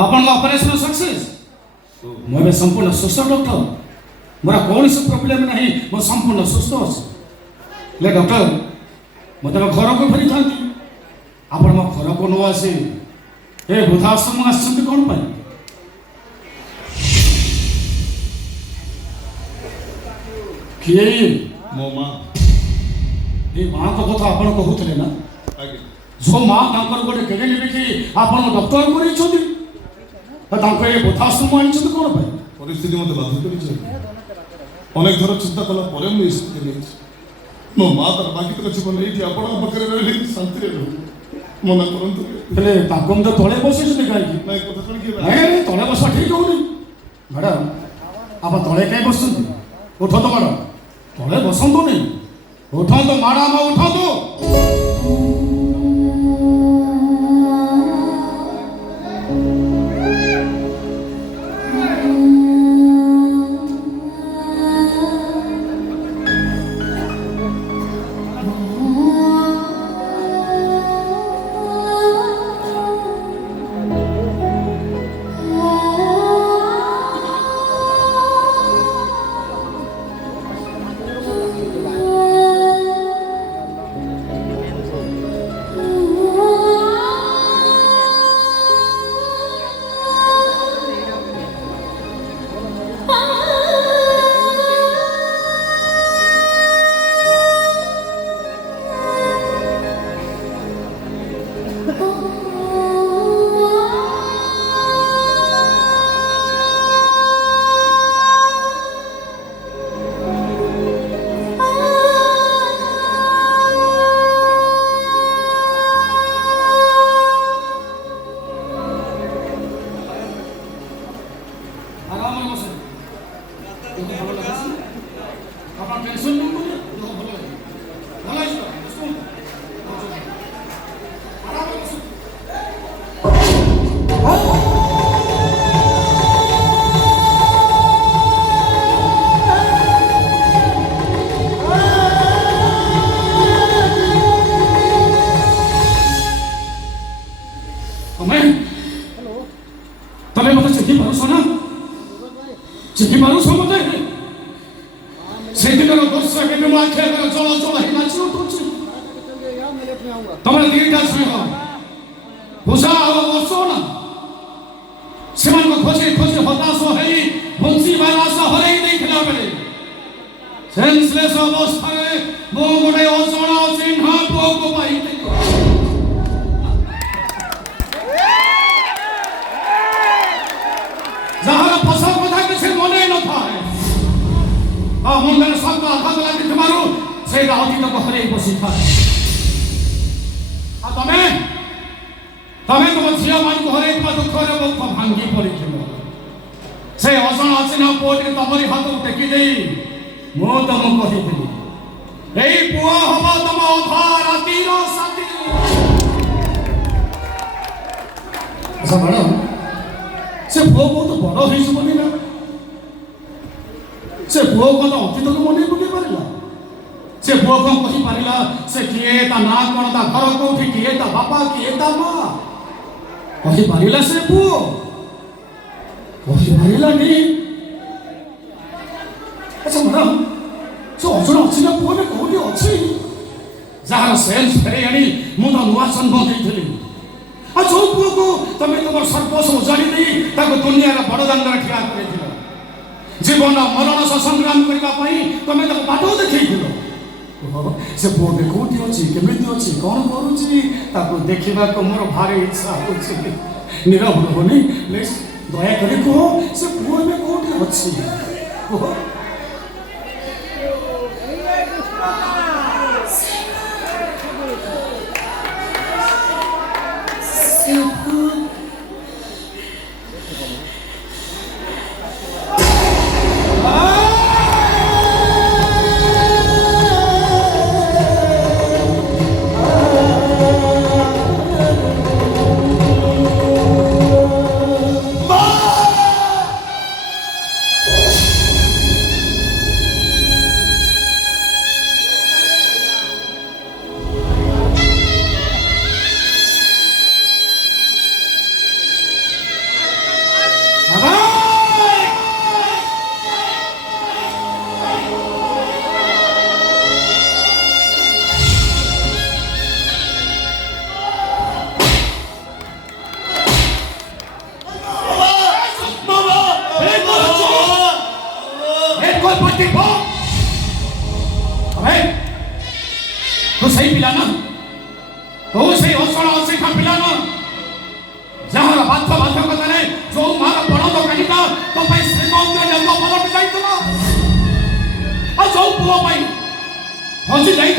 आपण operation success मैं संपूर्ण सुस्थ डॉक्टर मोर कौन प्रोब्लेम नहीं मो संपूर्ण सुस्थ अच्छे ले डॉक्टर मत घर को फेरी था आपण मो घर को न आसी ए वृद्धाश्रम आसछन्ति कौन पाई किए मो माँ ये माँ को कथा आपण कहूले ना जो माँ तांकर गोटे केगे लिखि आपण डॉक्टर को रहिछथि तांको ए वृद्धाश्रम आनिछथि कौन पाई परिस्थिति मत बाध्य कर अनेक थर चिंता कला पर मुझे स्थिति नहीं मो माँ तार बाकी तक जीवन ये आपण पाखे रही शांति मना करतु हेले तांको तो तले बसिछथि काई नहीं कथा कण कि नहीं तले बसवा ठीक होनी मैडम आप तले कहीं बसुंती उठ तो मैडम तले बसंतु नहीं उठंतु मैडम उठंतु तमें मत चिट्ठी पारुस ना चिट्ठी पारुस मत से दिन दोष के मैं आखे चलो चलो ही नाच तो तमरे दीटा स्नेह भूषा और वसोना सेमान को खोजे खोजे हताश होई बंसी वाला सा हरे देखला बेले सेंसलेस अवस्था रे मो गोटे ओसोना चिन्ह को पाई जहां फसल कथा किसी मने न था मुंडन सब आघात लगी तुम्हारो से अतीत को हरे बसी था तमे तमे तुम झिया मान को हरे दुख रे बहुत भांगी पड़ी से असन अचिन पोट तमरी हाथ टेकी दे मो तुम कहिथिली एई पुआ हबा तुम अधा राती रो साथी अच्छा मैडम से पुआ बहुत बड़ होई सुबनी ना से पुआ को तो अतीत को मने बुझी पारिला से पुआ को कहि पारिला से किए ता ना कोन ता घर कोठी किए ता बापा किए ता मां कहि पारिला से पुआ कहि पारिला नहीं अच्छा मैडम सो अजन अछि ना पुआ ने कोठी अछि जहार सेल्स फेरे आनी मु तो नुआ जन्म देइथिली आ जो पुआ को तमे तमर सर्वस्व उजाड़ी दे ताको दुनिया रा बड़ दांडा ठिया करे दिलो जीवन मरण से संग्राम करबा पई तमे ताको बाटो देखै दिलो से पुआ ने कोठी अछि केमिति अछि कोन करूछि ताको देखिबा को मोर भारी इच्छा होछि निरव होनी प्लीज दया करी को से पुआ में कोठी अछि को पार्टी को अरे तू सही पिला ना तू सही असला अशिखा पिला ना जहाँ बात कथा नहीं जो मार बड़ दरकारी तो श्रीमंत जंग पलट जाइए और जो पुओ हजी जाइए